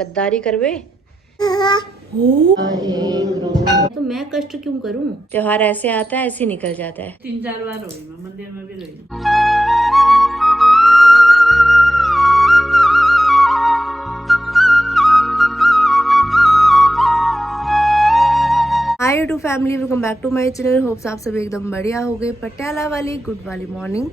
गद्दारी करवे तो मैं कष्ट क्यों करूं? त्योहार ऐसे आता है ऐसे निकल जाता है। 3-4 बार हो गई, मैं मंदिर में भी रही हूँ। Hi YouTube family, welcome back to my channel. Hopes आप सभी एकदम बढ़िया हो गए। पटियाला वाली गुड वाली मॉर्निंग।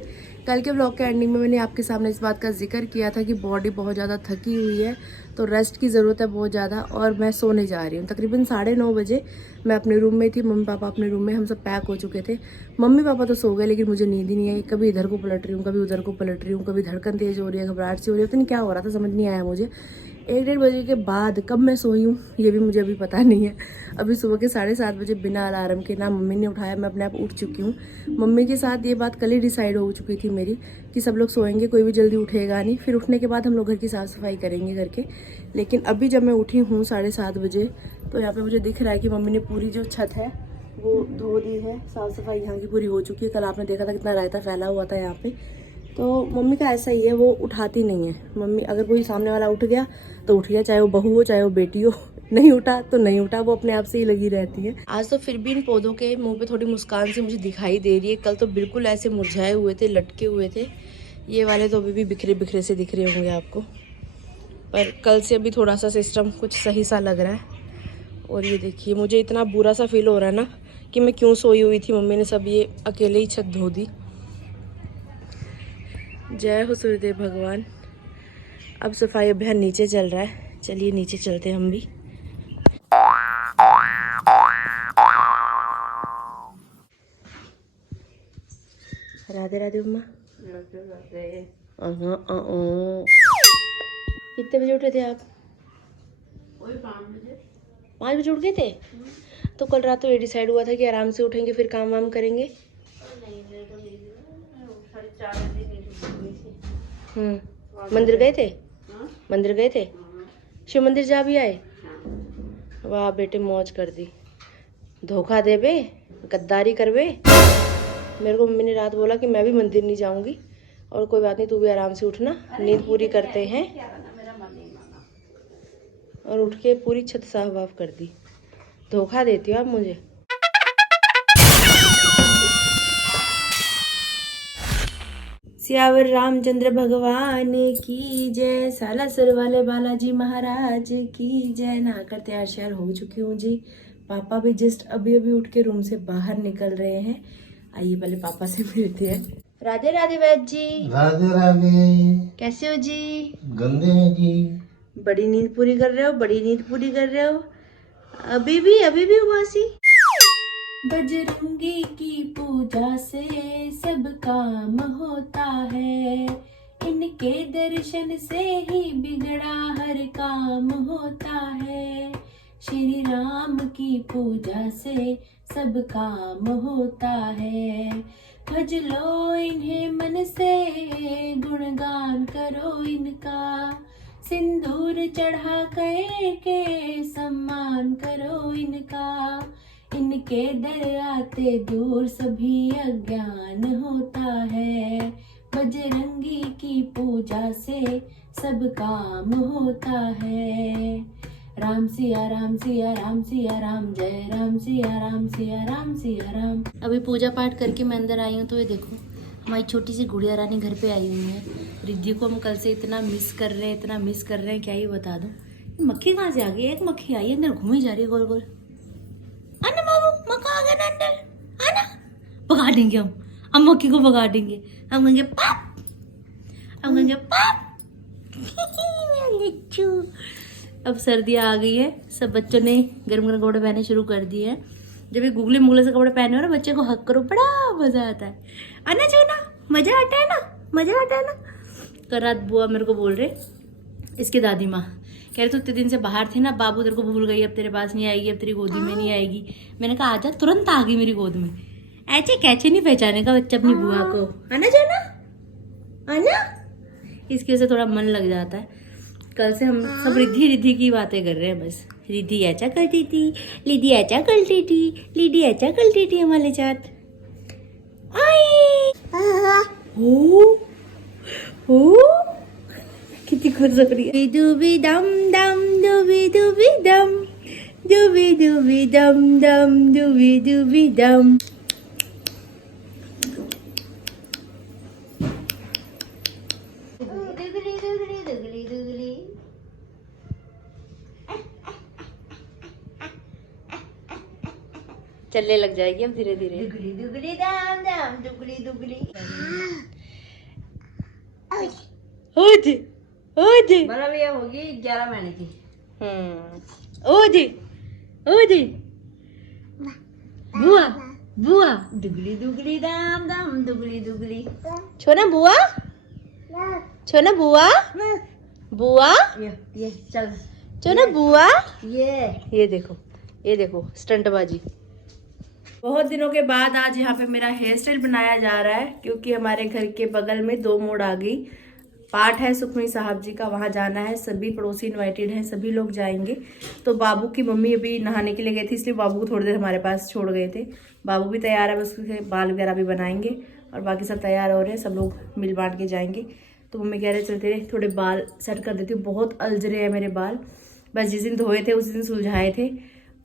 कल के ब्लॉग के एंडिंग में मैंने आपके सामने इस बात का जिक्र किया था कि बॉडी बहुत ज़्यादा थकी हुई है, तो रेस्ट की ज़रूरत है बहुत ज़्यादा। और मैं सोने जा रही हूँ। तकरीबन 9:30 बजे मैं अपने रूम में थी, मम्मी पापा अपने रूम में, हम सब पैक हो चुके थे। मम्मी पापा तो सो गए, लेकिन मुझे नींद ही नहीं आई। कभी इधर को पलट रही हूँ, कभी उधर को पलट रही हूँ, कभी धड़कन तेज़ हो रही है, घबराहट सी हो रही है, पता नहीं क्या हो रहा था, समझ नहीं आया मुझे। 1-1:30 बजे के बाद कब मैं सोई हूँ ये भी मुझे अभी पता नहीं है। अभी सुबह के 7:30 बजे बिना अलार्म के ना मम्मी ने उठाया, मैं अपने आप उठ चुकी हूँ। मम्मी के साथ ये बात कल ही डिसाइड हो चुकी थी मेरी कि सब लोग सोएंगे, कोई भी जल्दी उठेगा नहीं, फिर उठने के बाद हम लोग घर की साफ़ सफाई करेंगे करके। लेकिन अभी जब मैं उठी हूँ 7:30 बजे, तो यहाँ पर मुझे दिख रहा है कि मम्मी ने पूरी जो छत है वो धो दी है। साफ़ सफाई यहाँ की पूरी हो चुकी है। कल आपने देखा था कितना रायता फैला हुआ था यहाँ पे। तो मम्मी का ऐसा ही है, वो उठाती नहीं है। मम्मी अगर कोई सामने वाला उठ गया तो उठ गया, चाहे वो बहू हो चाहे वो बेटी हो। नहीं उठा तो नहीं उठा, वो अपने आप से ही लगी रहती है। आज तो फिर भी इन पौधों के मुंह पे थोड़ी मुस्कान सी मुझे दिखाई दे रही है। कल तो बिल्कुल ऐसे मुरझाए हुए थे, लटके हुए थे। ये वाले तो अभी भी बिखरे बिखरे से दिख रहे होंगे आपको, पर कल से अभी थोड़ा सा सिस्टम कुछ सही सा लग रहा है। और ये देखिए, मुझे इतना बुरा सा फील हो रहा है ना कि मैं क्यों सोई हुई थी। मम्मी ने सब ये अकेले ही छत धो दी। जय हो सूर्यदेव भगवान। अब सफाई अभियान नीचे चल रहा है, चलिए नीचे चलते हैं हम भी। राधे राधे उम्मा। कितने बजे उठे थे आप? 5 बजे उठ गए थे। तो कल रात तो ये डिसाइड हुआ था कि आराम से उठेंगे, फिर काम वाम करेंगे। मंदिर गए थे? मंदिर गए थे? शिव मंदिर जा भी आए? वाह बेटे, मौज कर दी। धोखा दे बे, गद्दारी कर बे। मेरे को मम्मी ने रात बोला कि मैं भी मंदिर नहीं जाऊंगी, और कोई बात नहीं, तू भी आराम से उठना, नींद पूरी करते हैं। और उठ के पूरी छत साफ वाफ कर दी। धोखा देती हो आप मुझे। सियावर रामचंद्र भगवान की जय, सालासर वाले बालाजी महाराज की जय। नहाकर तैयार श्यार हो चुकी हूँ जी। पापा भी जस्ट अभी अभी उठ के रूम से बाहर निकल रहे हैं। आइए पहले पापा से मिलते हैं। राधे राधे वैद जी। राधे राधे। कैसे हो जी? गंदे हैं जी। बड़ी नींद पूरी कर रहे हो, बड़ी नींद पूरी कर रहे हो। अभी भी उबासी। बजरंगी की पूजा से सब काम होता है, इनके दर्शन से ही बिगड़ा हर काम होता है। श्री राम की पूजा से सब काम होता है। भज लो इन्हें मन से, गुणगान करो इनका, सिंदूर चढ़ा के सम्मान करो इनका। इनके दर आते दूर सभी अज्ञान होता है। बजरंगी की पूजा से सब काम होता है। राम सिया राम सिया राम सिया राम, जय राम सिया राम सिया राम सिया राम। अभी पूजा पाठ करके मैं अंदर आई हूँ, तो ये देखो हमारी छोटी सी गुड़िया रानी घर पे आई हुई है। रिद्धि को हम कल से इतना मिस कर रहे हैं, इतना मिस कर रहे हैं, क्या ही बता दूँ। मक्खी कहाँ से आ गई? एक मक्खी आई है, अंदर घूमी जा रही है गोल गोल। आना बाबू, मक्खा आ गया ना अंदर, आना। भगा देंगे हम मक्खी को भगा देंगे। हम कहेंगे पाप, हम कहेंगे पाप। लिच्चू। अब सर्दियाँ आ गई है, सब बच्चों ने गर्म गर्म कपड़े पहने शुरू कर दिए हैं। जब ये गुगले मुगले से कपड़े पहने हो ना, बच्चे को हक करो, बड़ा मजा आता है। आना जो ना, मजा आता है ना, मजा आता है ना। कल रात बुआ मेरे को बोल रहे, इसकी दादी माँ कह रहे, तो इतने दिन से बाहर थे ना, बाबू तेरे को भूल गई, अब तेरे पास नहीं आएगी, अब तेरी गोदी में नहीं आएगी। मैंने कहा आजा, तुरंत आ गई मेरी गोद में। ऐसे कैसे नहीं पहचाने का बच्चा अपनी बुआ को। आना जो ना, आना। इसकी वजह से थोड़ा मन लग जाता है। कल से हम सब रिद्धि रिद्धि की बातें कर रहे हैं बस। रिद्धि ऐसा करती थी, लिद्धि ऐसा करती थी, लिद्धि ऐसा करती थी हमारे साथ। कितनी खुश हो रही है। दम दम दुबी दम दुबी दुबी दम दम दुबी दुबी दम। दुगली दुगली दुगली दुगली चलने लग जाएगी अब धीरे धीरे। दुगली दुगली दाम दाम दुगली दुगली। ओजे ओजे मतलब ये होगी 11 महीने की। ओजे ओजे बुआ बुआ दुगली दुगली दाम दाम दुगली दुगली। छोना बुआ छोना बुआ बुआ ये चल छोना बुआ। ये ये देखो स्टंटबाजी। बहुत दिनों के बाद आज यहाँ पे मेरा हेयर स्टाइल बनाया जा रहा है क्योंकि हमारे घर के बगल में 2 मोड़ आ गई। पाठ है सुखमनी साहब जी का, वहाँ जाना है। सभी पड़ोसी इनवाइटेड हैं, सभी लोग जाएंगे। तो बाबू की मम्मी अभी नहाने के लिए गई थी, इसलिए बाबू को थोड़ी देर हमारे पास छोड़ गए थे। बाबू भी तैयार है, बस उसके बाल वगैरह भी बनाएंगे और बाकी सब तैयार हो रहे हैं। सब लोग मिल बांट के जाएंगे। तो मम्मी कह रहे चलते रहे थोड़े बाल सेट कर देती हूँ, बहुत अलझरे हैं मेरे बाल। बस जिस दिन धोए थे उस दिन सुलझाए थे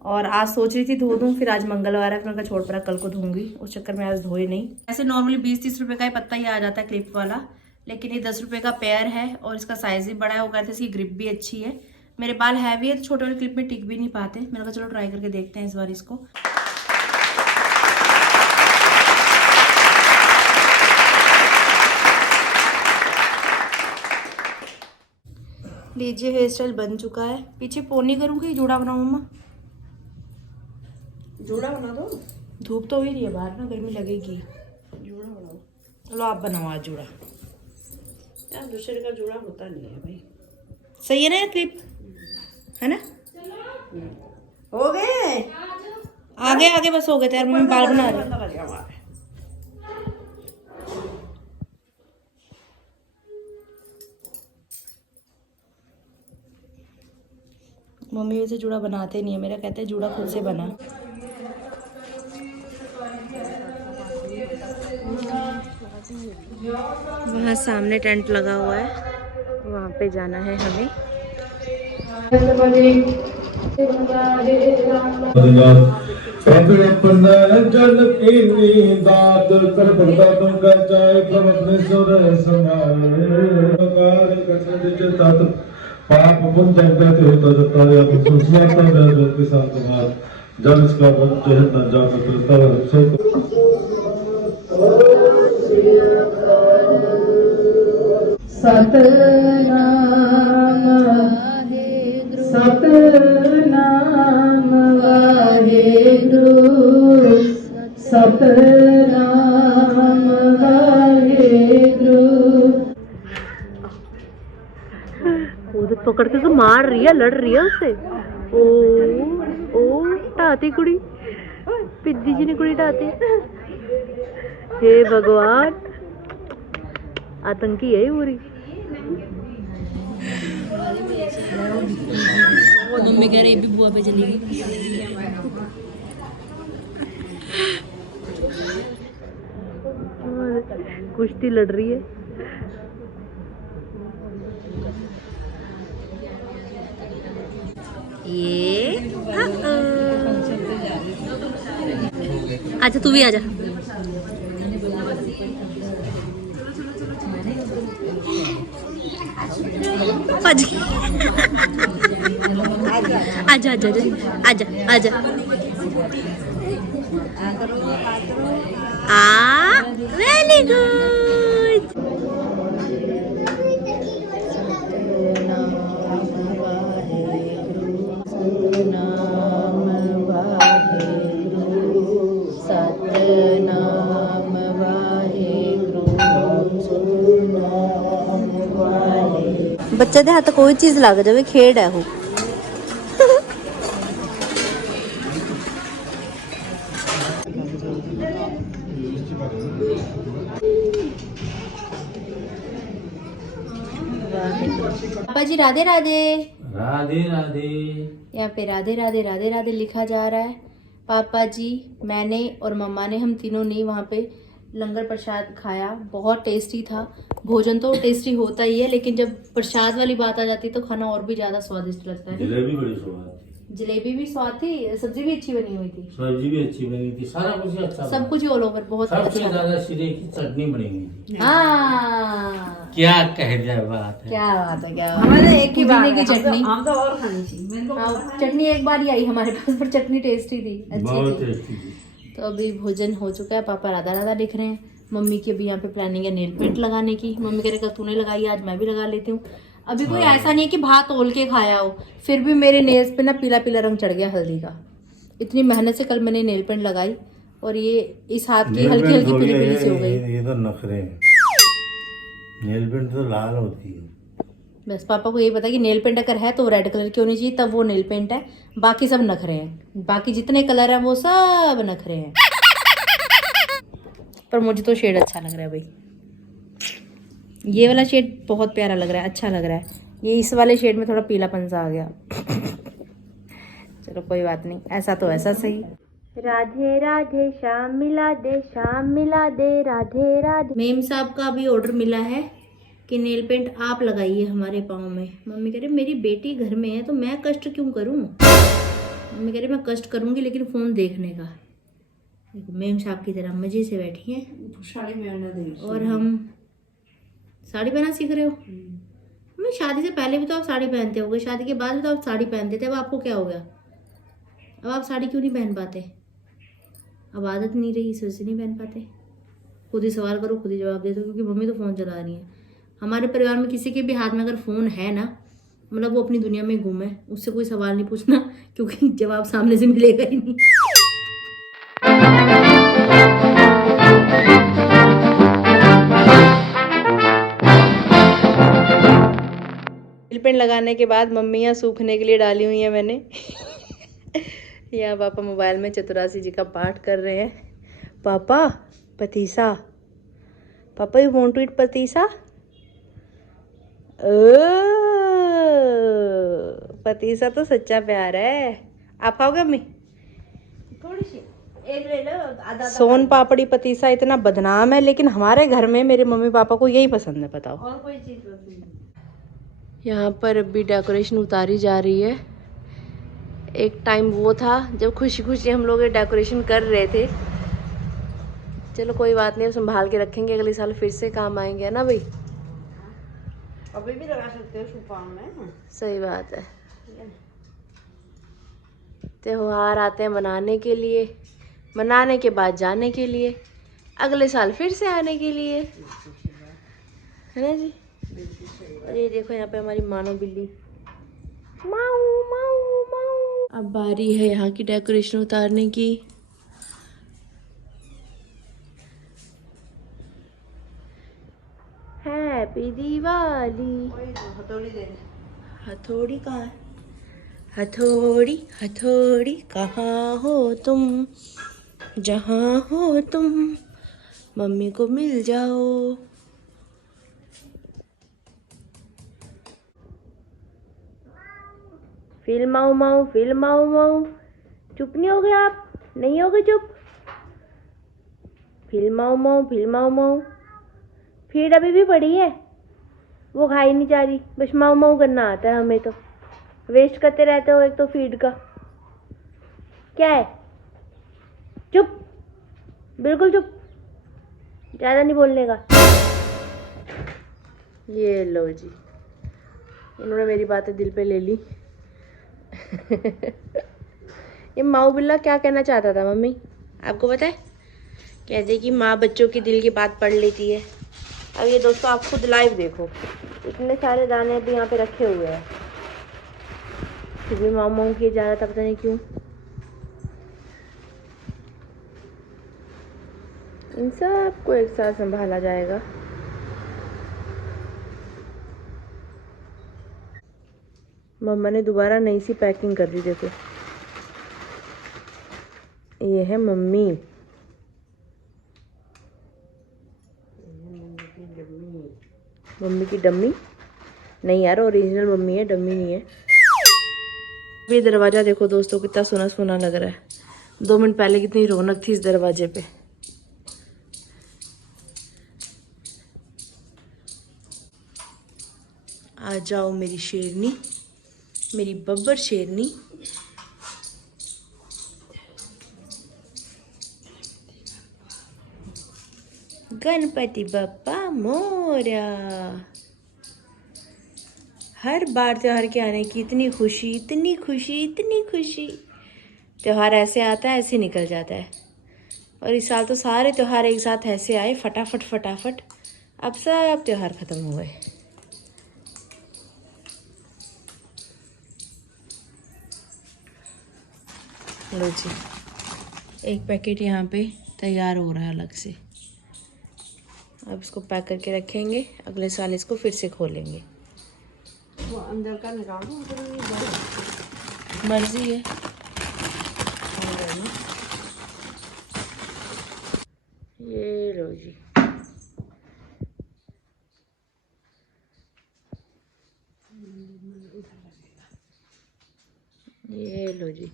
और आज सोच रही थी धो दूँ, फिर आज मंगलवार है, फिर उनका छोड़ पड़ा, कल को धोऊंगी। उस चक्कर में आज धोए नहीं। ऐसे नॉर्मली 20-30 रुपये का ही पत्ता ही आ जाता है क्लिप वाला, लेकिन ये 10 रुपये का पेयर है और इसका साइज भी बड़ा है। वो कहते हैं इसकी ग्रिप भी अच्छी है। मेरे बाल हैवी है तो छोटे वाले क्लिप में टिक भी नहीं पाते। मैंने कहा चलो ट्राई करके देखते हैं इस बार इसको। लीजिए हेयर स्टाइल बन चुका है। पीछे पोनी करूँगी, जूड़ा बनाऊँ मम्मा? जूड़ा बना दो। धूप तो हो ही रही है बाहर ना, गर्मी लगेगी। जूड़ा बनाओ चलो आप बनाओ आज जूड़ा। यार, दूसरे का जूड़ा होता नहीं है भाई। सही है ना क्लिप, है ना? हो गए आगे आगे बस हो गए थे यार, मम्मी बाल बना रही। बंद कर दिया हमारे। मम्मी वैसे जूड़ा बनाते नहीं है, मेरा कहते हैं जूड़ा खुद से बना। वहाँ सामने टेंट लगा हुआ है, वहाँ पे जाना है हमें। जल की दात कर भगता तुम कर जाए प्रभ अपने सुर समाए तत् पाप पुण्य जगत होता जाता है। आप सुनता है जो के साथ बात जब इसका मन जो है न जाता करता है सब सतनाम सतनाम वाहेगुरु सतनाम वाहेगुरु। उधर पकड़ के तो मार रही है, लड़ रही है उससे। ओ ओ ढाती कुड़ी, पिद्दी जी ने कुड़ी ढाती। हे भगवान, आतंकी है पूरी। मम्मी कह रही भी बुआ पे चली गई। कुश्ती लड़ रही है। ये अच्छा तू भी आजा। आजा आजा आजा आजा वेरी गुड। सतनाम वाहेगुरु बच्चे दे हाथ कोई चीज लग जाए खेड है वो। पापा जी राधे राधे। राधे राधे। यहाँ पे राधे राधे राधे राधे लिखा जा रहा है। पापा जी, मैंने और मम्मा ने, हम तीनों ने वहाँ पे लंगर प्रसाद खाया, बहुत टेस्टी था। भोजन तो टेस्टी होता ही है, लेकिन जब प्रसाद वाली बात आ जाती है तो खाना और भी ज्यादा स्वादिष्ट लगता है। जलेबी बड़ी स्वाद थी, जलेबी भी स्वाद थी, सब्जी भी अच्छी बनी हुई थी, सब्जी भी अच्छी बनी थी, सारा कुछ ही अच्छा सब कुछ ही ऑल ओवर बहुत सबसे अच्छा। ज्यादा सिरे की चटनी बनी हुई थी। हाँ, क्या कह जाए बात है। क्या बात है, क्या हमारे एक ही बार की चटनी। हम तो और खानी चाहिए मेरे को हाँ, चटनी एक बार ही आई हमारे पास, पर चटनी टेस्टी थी, अच्छी बहुत थी। टेस्टी थी। तो अभी भोजन हो चुका है, पापा राधा राधा दिख रहे हैं। मम्मी की अभी यहाँ पे प्लानिंग है नेल पेंट लगाने की। मम्मी कह रहे कल तूने लगाई, आज मैं भी लगा लेती हूँ। अभी कोई ऐसा नहीं है कि भात तोल के खाया हो, फिर भी मेरे नेल्स पे ना पीला पीला रंग चढ़ गया हल्दी का। इतनी मेहनत से कल मैंने नेल पेंट लगाई और ये इस हाथ की हल्की हल्की पीली पीली सी हो गई। ये तो नखरे हैं, नेल पेंट तो लाल होती है। बस पापा को यही पता कि नेल पेंट अगर है तो रेड कलर की होनी चाहिए, तब वो नेल पेंट है। बाकी सब नखरे हैं, बाकी जितने कलर हैं वो सब नखरे हैं। पर मुझे तो शेड अच्छा लग रहा है भाई, ये वाला शेड बहुत प्यारा लग रहा है, अच्छा लग रहा है। ये इस वाले शेड में थोड़ा पीलापन सा आ गया। चलो कोई बात नहीं, ऐसा तो ऐसा सही। राधे राधे श्याम मिला दे, श्याम मिला दे, राधे राधे। मेम साहब का अभी ऑर्डर मिला है कि नेल पेंट आप लगाइए हमारे पाँव में। मम्मी कह रही मेरी बेटी घर में है तो मैं कष्ट क्यों करूं। मम्मी कह रही मैं कष्ट करूंगी लेकिन फोन देखने का। देखो मेम साहब की तरह मजे से बैठी हैं साड़ी में आना दे और हम साड़ी पहना सीख रहे हो। मैं शादी से पहले भी तो आप साड़ी पहनते होगे, शादी के बाद भी तो आप साड़ी पहनते थे, अब आपको क्या हो गया? अब आप साड़ी क्यों नहीं पहन पाते? अब आदत नहीं रही, इस वजह से नहीं पहन पाते। खुद ही सवाल करो, खुद ही जवाब दे दो, क्योंकि मम्मी तो फ़ोन चला रही है। हमारे परिवार में किसी के भी हाथ में अगर फ़ोन है ना, मतलब वो अपनी दुनिया में गुम है, उससे कोई सवाल नहीं पूछना, क्योंकि जवाब सामने से मिलेगा ही नहीं। नेल पेंट लगाने के बाद मम्मियाँ सूखने के लिए डाली हुई हैं मैंने। यहाँ पापा मोबाइल में चतुरासी जी का पाठ कर रहे हैं। पापा पतीसा, papa you want to eat patisa? पतीसा तो सच्चा प्यार है। आप खाओगे अम्मी? थोड़ी सी एक ले लो, आधा सोन पापड़ी पतीसा इतना बदनाम है, लेकिन हमारे घर में मेरे मम्मी पापा को यही पसंद है। बताओ, और कोई चीज पसंद। यहाँ पर अभी डेकोरेशन उतारी जा रही है। एक टाइम वो था जब खुशी खुशी हम लोग ये डेकोरेशन कर रहे थे। चलो कोई बात नहीं, संभाल के रखेंगे, अगले साल फिर से काम आएंगे, है ना भाई? अभी भी लगा सकते हो सुपाम में। सही बात है। त्योहार आते हैं मनाने के लिए, मनाने के बाद जाने के लिए, अगले साल फिर से आने के लिए, है ना जी? और ये देखो यहाँ पे हमारी मानो बिल्ली, माऊ माऊ माऊ। अब बारी है यहाँ की डेकोरेशन उतारने की। हैप्पी दिवाली। हथौड़ी दे दे। हथौड़ी कहाँ है? हथौड़ी हथौड़ी कहाँ हो तुम, जहाँ हो तुम मम्मी को मिल जाओ। फिर माऊ माऊ, फिर माऊ माऊ। चुप नहीं हो गए आप? नहीं हो गए चुप? फिर माऊ माऊ, फिर माऊ माऊ। फीड अभी भी पड़ी है, वो खाई नहीं जा रही, बस माऊ माऊ करना आता है हमें। तो वेस्ट करते रहते हो एक तो फीड का। क्या है? चुप, बिल्कुल चुप, ज्यादा नहीं बोलने का। ये लो जी, इन्होंने मेरी बातें दिल पे ले ली। ये माऊ बिल्ला क्या कहना चाहता था मम्मी, आपको पता है? कहते कि माँ बच्चों की दिल की बात पढ़ लेती है। अब ये दोस्तों आप खुद लाइव देखो, इतने सारे दाने अभी यहाँ पे रखे हुए हैं, फिर भी माऊ माऊ किए जा रहा था, पता नहीं क्यों। इन सबको एक साथ संभाला जाएगा। मम्मा ने दोबारा नई सी पैकिंग कर दी, देखो। ये है मम्मी, मम्मी की डम्मी नहीं यार, ओरिजिनल मम्मी है, डम्मी नहीं है। ये दरवाजा देखो दोस्तों कितना सोना सोना लग रहा है। 2 मिनट पहले कितनी रौनक थी इस दरवाजे पे। आ जाओ मेरी शेरनी, मेरी बब्बर शेरनी। गणपति बप्पा मोरया। हर बार त्योहार के आने की इतनी खुशी, इतनी खुशी, इतनी खुशी। त्योहार ऐसे आता है, ऐसे निकल जाता है। और इस साल तो सारे त्योहार एक साथ ऐसे आए, फटाफट फटाफट। अब सब त्योहार खत्म हो गए। लो जी, एक पैकेट यहाँ पे तैयार हो रहा है अलग से। अब इसको पैक करके रखेंगे, अगले साल इसको फिर से खोलेंगे। वो अंदर का निकाल दो, मर्जी है। ये लो जी, ये लो जी,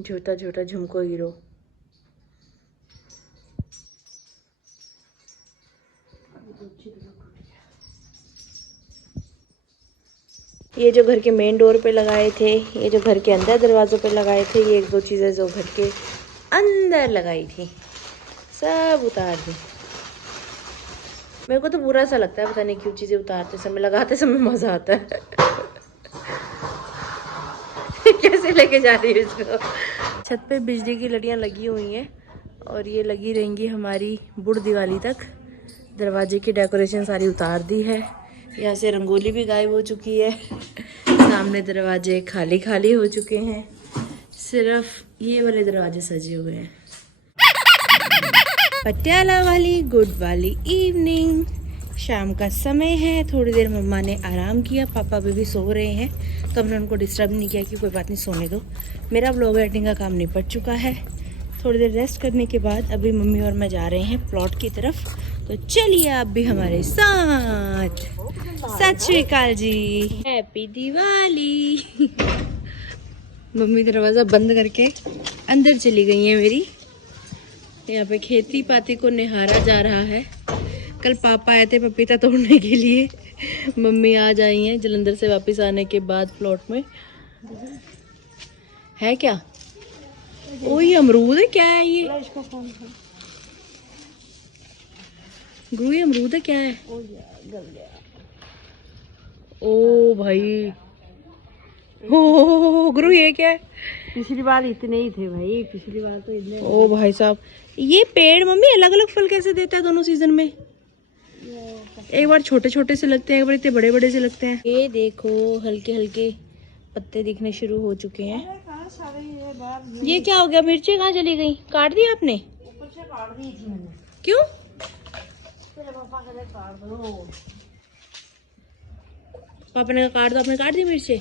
झूठा झूठा झुमको हीरो। ये जो घर के मेन डोर पे लगाए थे, ये जो घर के अंदर दरवाजों पे लगाए थे, ये एक दो चीज़ें जो घर के अंदर लगाई थी, सब उतार दी। मेरे को तो बुरा सा लगता है, पता नहीं क्यों चीज़ें उतारते समय, लगाते समय मज़ा आता है। कैसे लेके जा रही है इसको। छत पे बिजली की लड़ियाँ लगी हुई हैं और ये लगी रहेंगी हमारी बुढ़ दिवाली तक। दरवाजे की डेकोरेशन सारी उतार दी है, यहाँ से रंगोली भी गायब हो चुकी है, सामने दरवाजे खाली खाली हो चुके हैं, सिर्फ ये वाले दरवाजे सजे हुए हैं। पटियाला वाली गुड वाली इवनिंग, शाम का समय है। थोड़ी देर मम्मा ने आराम किया, पापा भी सो रहे हैं तो हमने उनको डिस्टर्ब नहीं किया कि कोई बात नहीं, सोने दो। मेरा व्लॉग एडिटिंग का काम निपट चुका है। थोड़ी देर रेस्ट करने के बाद अभी मम्मी और मैं जा रहे हैं प्लॉट की तरफ, तो चलिए आप भी हमारे साथ। सत श्री अकाल जी, हैप्पी दिवाली। मम्मी दरवाज़ा बंद करके अंदर चली गई है मेरी। यहाँ पे खेती पाती को निहारा जा रहा है। कल पापा आए थे पपीता तोड़ने के लिए, मम्मी आज आई हैं जलंधर से वापस आने के बाद प्लॉट में। है क्या? ओ ये अमरूद है, क्या है ये? गुरु ये अमरूद है, क्या है? ओ भाई, हो गुरु ये क्या है? पिछली बार इतने ही थे भाई, पिछली बार तो इतने। ओ भाई साहब, ये पेड़ मम्मी अलग अलग फल कैसे देता है दोनों सीजन में? एक बार छोटे छोटे से लगते हैं, एक बार इतने बड़े बड़े से लगते हैं। ये देखो हल्के हल्के पत्ते दिखने शुरू हो चुके हैं। ये क्या हो गया? मिर्ची कहाँ चली गई? काट दी आपने? ऊपर से काट दी थी मैंने। क्यों? तेरे पापा कहते काट दो। पापा ने काट दो, आपने काट दी मिर्ची?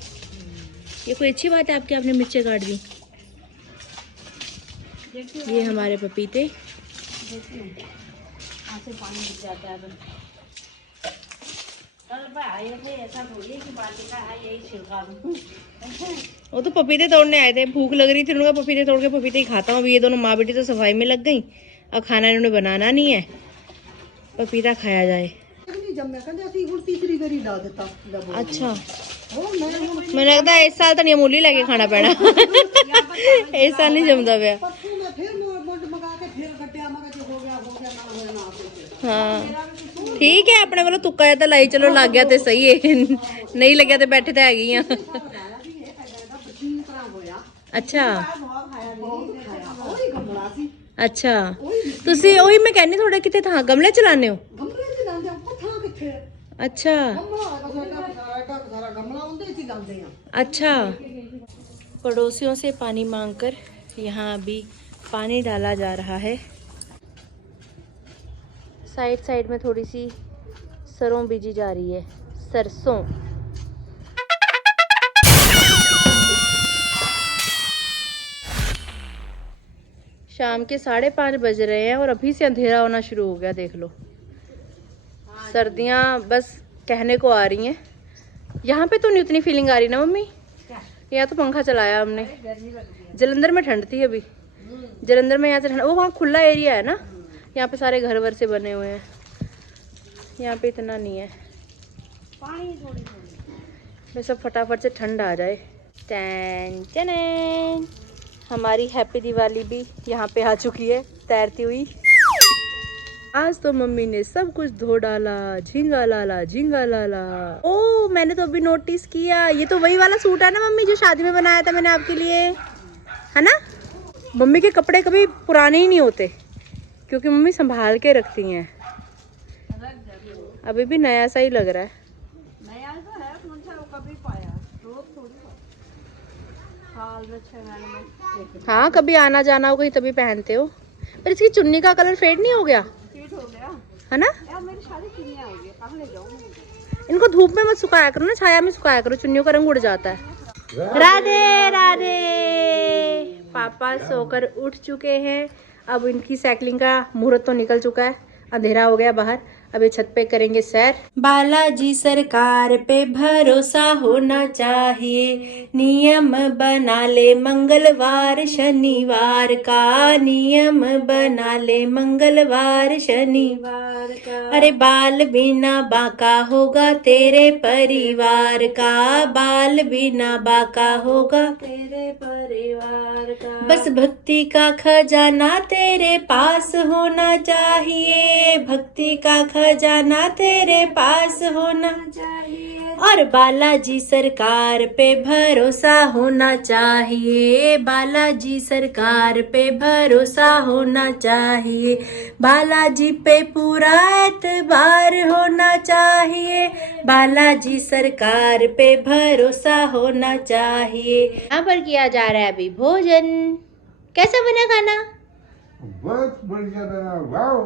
ये कोई अच्छी बात है आपकी, आपने मिर्ची काट दी? ये हमारे पपीते। से पानी गिर जाता है। कल पे आए थे, ऐसा थोड़ी कि बाटी का है यही छिलका दूं। वो तो पपीते तोड़ने आए थे, भूख लग रही थी, उन्होंने कहा पपीते तोड़ के पपीते ही खाता हूँ। अभी ये दोनों माँ बेटी तो सफाई में लग गई, अब खाना इन्होंने बनाना नहीं है, पपीता खाया जाए। अच्छा, मैंने लगता है इस साल तो नहीं मूली लेके खाना पैना। इस साल नहीं जमता पाया। हाँ ठीक है, अपने वालों तुक्का है तो लाई चलो, लग गया तो सही है, नहीं लग्या तो बैठे तो हैगी आ। अच्छा अच्छा, ਤੁਸੀਂ ਉਹੀ ਮੈਂ ਕਹਿੰਨੀ ਤੁਹਾਡਾ ਕਿਤੇ ਥਾਂ ਗਮਲੇ ਚਲਾਉਂਦੇ ਹੋ? अच्छा अच्छा। पड़ोसियों से पानी मांगकर यहाँ अभी पानी डाला जा रहा है। साइड साइड में थोड़ी सी सरसों बीजी जा रही है, सरसों। शाम के 5:30 बज रहे हैं और अभी से अंधेरा होना शुरू हो गया, देख लो। सर्दियाँ बस कहने को आ रही हैं। यहाँ पे तो नहीं उतनी फीलिंग आ रही ना मम्मी, यहाँ तो पंखा चलाया हमने। जलंधर में ठंड थी अभी, जलंधर में यहाँ से ठंड, वो वहाँ खुला एरिया है ना, यहाँ पे सारे घर वर से बने हुए हैं, यहाँ पे इतना नहीं है। मैं सब फटाफट से ठंड आ जाए। टैन टैन, हमारी हैप्पी दिवाली भी यहाँ पे आ चुकी है तैरती हुई। आज तो मम्मी ने सब कुछ धो डाला, झींगा लाला झींगा लाला। ओ मैंने तो अभी नोटिस किया, ये तो वही वाला सूट है ना मम्मी जो शादी में बनाया था मैंने आपके लिए, है ना? मम्मी के कपड़े कभी पुराने ही नहीं होते क्योंकि मम्मी संभाल के रखती हैं। अभी भी नया सा ही लग रहा है। नया तो है, मुझे कभी पाया रोज थोड़ी साल में 6 महीने में। हाँ कभी आना जाना हो कहीं तभी पहनते हो। पर इसकी चुन्नी का कलर फेड नहीं हो गया, फिट हो गया है ना? यार, मेरी सारी चुनियाँ हो गई, कहाँ ले जाऊँ? इनको धूप में मत सुखाया करो ना, छाया में सुखाया करो, चुन्नियों का रंग उड़ जाता है। राधे राधे। पापा सोकर उठ चुके हैं, अब इनकी साइकिलिंग का मुहूर्त तो निकल चुका है, अंधेरा हो गया बाहर, अब ये छत पे करेंगे सैर। बालाजी सरकार पे भरोसा होना चाहिए, नियम बना ले मंगलवार शनिवार का, नियम बना ले मंगलवार शनिवार का। अरे बाल बिना बाका होगा तेरे परिवार का, बाल बिना बाका होगा तेरे परिवार का। बस भक्ति का खजाना तेरे पास होना चाहिए, भक्ति का खजाना तेरे पास होना चाहिए, और बालाजी सरकार पे भरोसा होना चाहिए, बालाजी सरकार पे भरोसा होना चाहिए, बालाजी पे पूरा एतबार होना चाहिए, बालाजी सरकार पे भरोसा होना चाहिए। यहाँ पर किया जा रहा है अभी भोजन। कैसा बना खाना? बहुत बढ़िया बना, वाओ।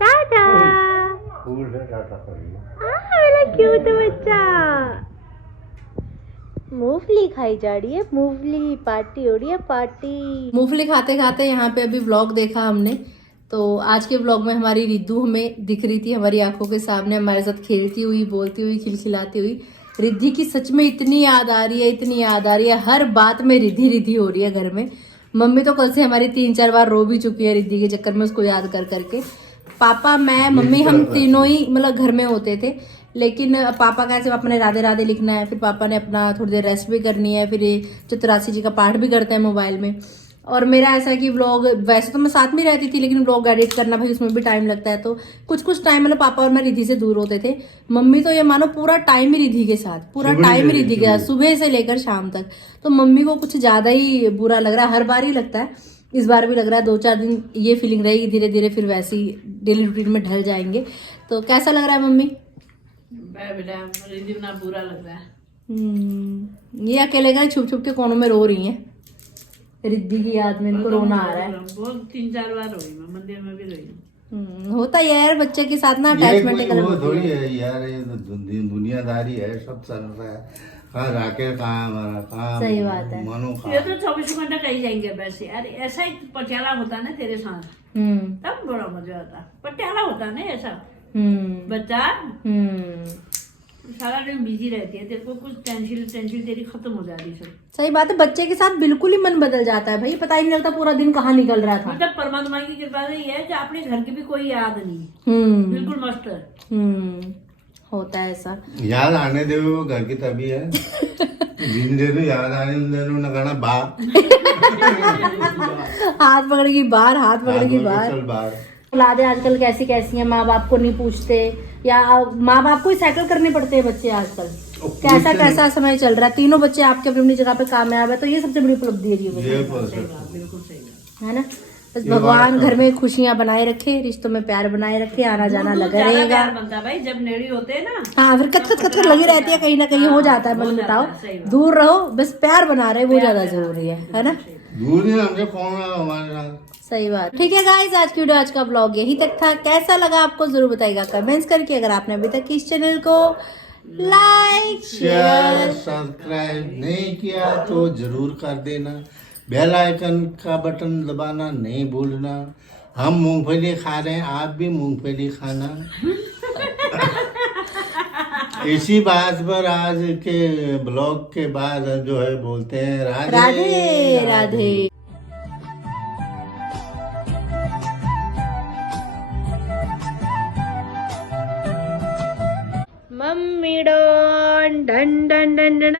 टाटा। फूल है टाटा करेगा। मेरा क्यूट बच्चा। मूंगफली खाई जा रही है, मूंगफली पार्टी हो रही है, पार्टी। मूंगफली खाते खाते यहाँ पे अभी व्लॉग देखा हमने, तो आज के व्लॉग में हमारी रिद्धू हमें दिख रही थी हमारी आंखों के सामने, हमारे साथ खेलती हुई, बोलती हुई, खिलखिलाती हुई। रिद्धि की सच में इतनी याद आ रही है, इतनी याद आ रही है, हर बात में रिद्धि रिद्धि हो रही है घर में। मम्मी तो कल से हमारी 3-4 बार रो भी चुकी है रिद्धि के चक्कर में, उसको याद कर करके। पापा, मैं, मम्मी, हम तीनों ही मतलब घर में होते थे, लेकिन पापा का ऐसे अपने राधे राधे लिखना है, फिर पापा ने अपना थोड़ी देर रेस्ट भी करनी है, फिर ये 84 जी का पाठ भी करते हैं मोबाइल में। और मेरा ऐसा है कि व्लॉग, वैसे तो मैं साथ में रहती थी लेकिन व्लॉग एडिट करना भाई उसमें भी टाइम लगता है, तो कुछ टाइम मतलब पापा और मैं रिद्धि से दूर होते थे। मम्मी तो ये मानो पूरा टाइम ही रिद्धि के साथ, पूरा टाइम ही रिद्धि के साथ, सुबह से लेकर शाम तक। तो मम्मी को कुछ ज्यादा ही बुरा लग रहा है, हर बार ही लगता है, इस बार भी लग रहा है। 2-4 दिन ये फीलिंग रहेगी, धीरे धीरे फिर वैसी डेली रूटीन में ढल जाएंगे। तो कैसा लग रहा है मम्मी? रिद्धि ना बुरा लग रहा है। ये अकेले का छुप छुप के कोनों में रो रही हैं, रिद्धि की याद में इनको रोना आ रहा है। बहुत 3-4 बार रोई मैं, मंदिर में भी रोई। होता ही है यार बच्चे के साथ ना, अटैचमेंट एक अलग वो होती थोड़ी है। है यार, ये तो दुनियादारी है, सब चल रहा है। कहाँ राकेश, कहाँ हमारा, कहाँ सही बात है। मनो, ये तो 24 घंटा कहीं जाएंगे वैसे। अरे ऐसा ही पटियाला होता ना तेरे साथ, तब बड़ा मजा आता। पटियाला होता ना ऐसा बच्चा, सारा दिन बिजी रहती है, तेरे को कुछ टेंशन तेरी खत्म हो जाती सब। सही बात है, बच्चे के साथ बिल्कुल ही मन बदल जाता है भाई, पता ही नहीं लगता पूरा दिन कहाँ निकल रहा था। मतलब परमात्मा की कृपा से ये है कि अपने घर की भी कोई याद नहीं, बिल्कुल मस्त है। होता है ऐसा। याद आने दे, वो घर की तभी है। जिन दे दो याद आने दे दो, न कहना बाप हाथ पकड़ेगी बाहर, हाथ पकड़ेगी बाहर। चल बाहर। औलादें आजकल कैसी कैसी हैं, माँ बाप को नहीं पूछते, या माँ बाप को ही सेटल करने पड़ते हैं बच्चे आजकल। कैसा कैसा समय चल रहा है, तीनों बच्चे आपके अपनी जगह पे कामयाब है, तो ये सबसे बड़ी उपलब्धि है जीवन में, बिल्कुल सही बात। है ना? बस भगवान घर में खुशियां बनाए रखे, रिश्तों में प्यार बनाए रखे, आना जाना लगा रहेगा। प्यार बनता है भाई जब नेड़ी होते हैं ना। हाँ, फिर कच लगी रहती है, कहीं ना कहीं हो जाता है मन मुटाव। दूर रहो, बस प्यार बना रहे, वो ज्यादा जरूरी है ना? दूर नहीं, हमसे कौन है हमारे साथ। सही बात। ठीक है गाइस, आज की वीडियो, आज का ब्लॉग यही तक था। कैसा लगा आपको जरूर बताइएगा कमेंट्स करके। अगर आपने अभी तक इस चैनल को लाइक, शेयर, सब्सक्राइब नहीं किया तो जरूर कर देना। बेल आइकन का बटन दबाना नहीं भूलना। हम मूंगफली खा रहे हैं, आप भी मूंगफली खाना। इसी बात पर आज के ब्लॉग के बाद जो है बोलते हैं Radhe Radhe Radhe. Mummy mummy done done done done done